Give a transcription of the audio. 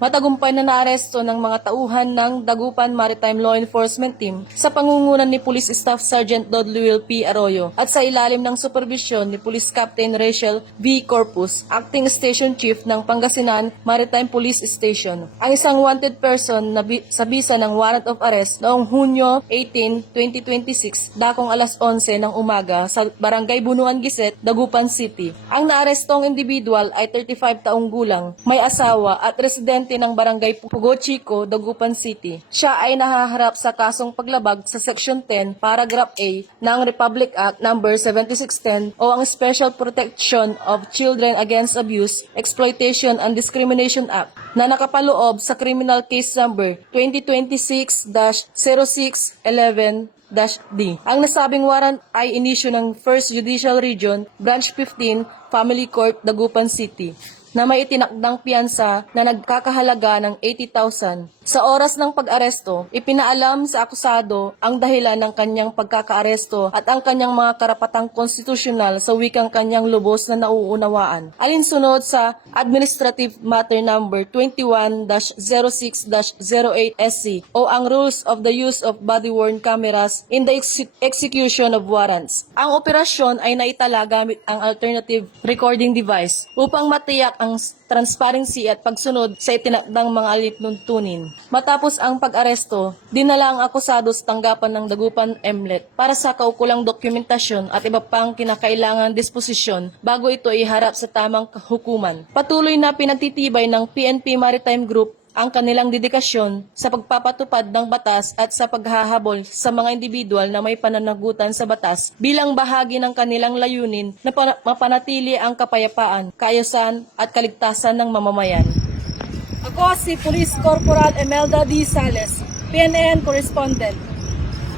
Matagumpay na naaresto ng mga tauhan ng Dagupan Maritime Law Enforcement Team sa pangungunan ni Police Staff Sergeant Dodluil P. Arroyo at sa ilalim ng supervisyon ni Police Captain Rachel V. Corpus, Acting Station Chief ng Pangasinan Maritime Police Station. Ang isang wanted person na sa bisa ng warrant of arrest noong Hunyo 18, 2026, dakong alas 11 ng umaga sa Barangay Bunuan Giset, Dagupan City. Ang naarestong individual ay 35 taong gulang, may asawa at residente ng Barangay Pugo Chico, Dagupan City. Siya ay nahaharap sa kasong paglabag sa Section 10, Paragraph A ng Republic Act No. 7610 o ang Special Protection of Children Against Abuse, Exploitation and Discrimination Act na nakapaloob sa Criminal Case Number 2026-0611-D. Ang nasabing warrant ay inisyu ng 1st Judicial Region, Branch 15, Family Court, Dagupan City, na may itinakdang piyansa na nagkakahalaga ng 80,000. Sa oras ng pag-aresto, ipinaalam sa akusado ang dahilan ng kanyang pagkakaaresto at ang kanyang mga karapatang konstitusyonal sa wikang kanyang lubos na nauunawaan. Alinsunod sa Administrative Matter No. 21-06-08-SC o ang Rules of the Use of Body-Worn Cameras in the Execution of Warrants. Ang operasyon ay naitala gamit ang alternative recording device upang matiyak ang transparency at pagsunod sa itinakdang mga alituntunin. Matapos ang pag-aresto, dinala ang akusado sa tanggapan ng Dagupan MLET para sa kaukulang dokumentasyon at iba pang kinakailangang disposisyon bago ito iharap sa tamang hukuman. Patuloy na pinagtitibay ng PNP Maritime Group ang kanilang dedikasyon sa pagpapatupad ng batas at sa paghahabol sa mga individual na may pananagutan sa batas bilang bahagi ng kanilang layunin na mapanatili ang kapayapaan, kaayusan at kaligtasan ng mamamayan. Ako si Police Corporal Emelda D. Sales, PNN Correspondent.